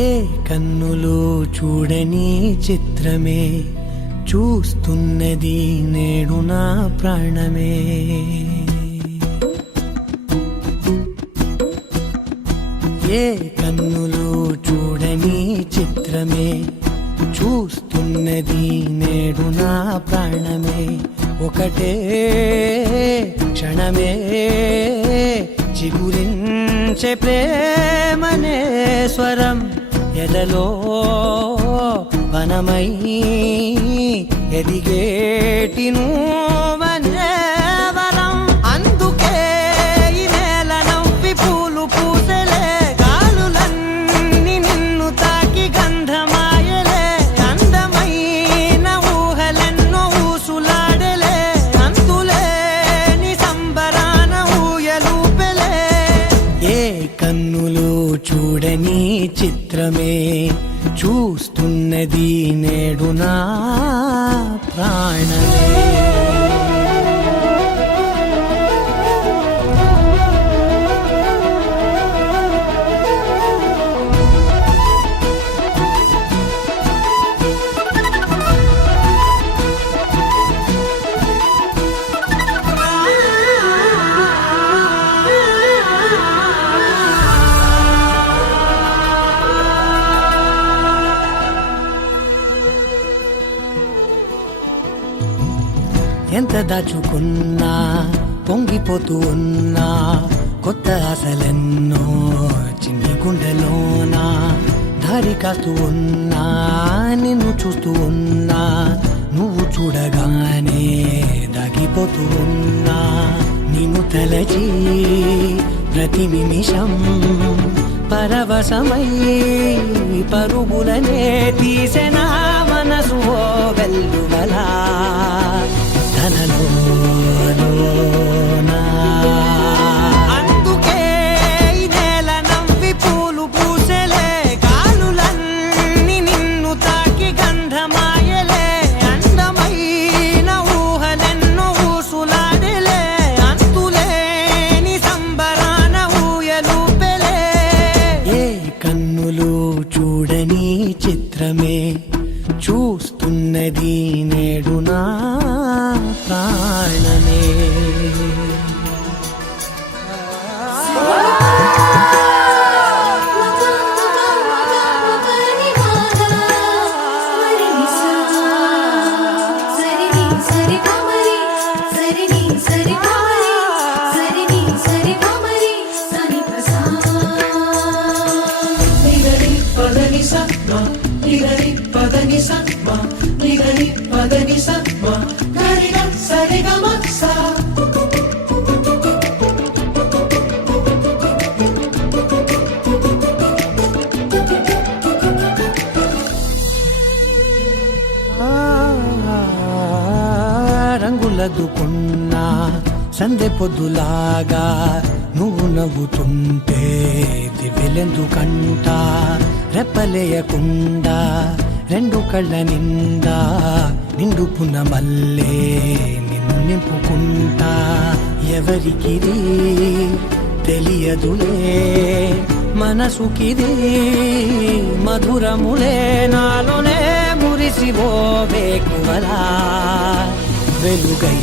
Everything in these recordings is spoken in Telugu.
ఏ కన్నులు చూడని చిత్రమే చూస్తున్నది నేడు నా ప్రాణమే. ఏ కన్నులు చూడని చిత్రమే చూస్తున్నది నేడు నా ప్రాణమే. ఒకటే క్షణమే చిగురించే ప్రేమనే స్వరం ఎదలో వనమై ఎదిగేటి నువ్వనే వరం. అందుకే ఈ నేల నవ్వి పూలు పూసలే, గాలులన్నీ నిన్ను తాకి గంధమాయలే. అందమైన ఊహలెన్నో ఊసులాడలే, అంతులేని సంబరాన ఊయలూపెలే. ఏ కన్నులు చూడని చిత్రమే చూస్తున్నది నేడు నా ప్రాణమే. ఎంత దాచుకున్నా పొంగిపోతూ ఉన్నా, కొత్త ఆశలెన్నో చిన్ని గుండెలోనా. దారి కాస్తూ ఉన్నా, నిన్ను చూస్తూ ఉన్నా, నువ్వు చూడగానే దాగిపోతూ ఉన్నా. నిన్ను తలచి ప్రతి నిమిషం పరవశమై పరుగులనే తీసెనా మనసు ఓ వెల్లువలా. అందుకే ఈ నేల నవ్వి పూలు పూసలే, గాలులన్నీ నిన్ను తాకి గంధమాయలే. అందమైన ఊహలెన్నో ఊసులాడలే, అంతులేని సంబరాన ఊయలూపెలే. ఏ కన్నులు చూడని చిత్రమే చూస్తున్నది నేడు నా ప్రాణమే. రంగులదుకున్నా సందె పొద్దులాగా నువ్వు నవ్వుతుంటే దివ్వెలెందుకంట. రెప్పలేయకుండా రెండు కళ్ళ నిండా నిండుకున్న మల్లే నిన్ను నింపుకుంటా. ఎవరికిది తెలియదులే మనసుకిది మధురములే, నాలోనే మురిసివో వేకువలా వెలుగై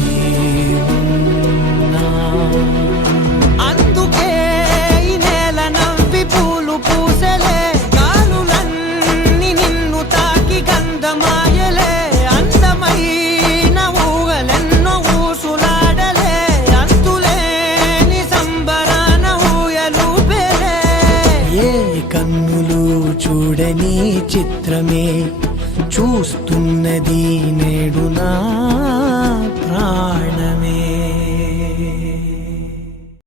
ఉన్నా. అందుకే ఈ నేల నవ్వి పూలు పూసలే, గాలులన్నీ నిన్ను తాకి గంధమాయలే. అందమైన ఊహలెన్నో ఊసులాడలే, అంతులేని సంబరాన ఊయలూపెలే. ఏ కన్నులు చూడని చిత్రమే చూస్తున్నది నేడు నా ప్రాణమే.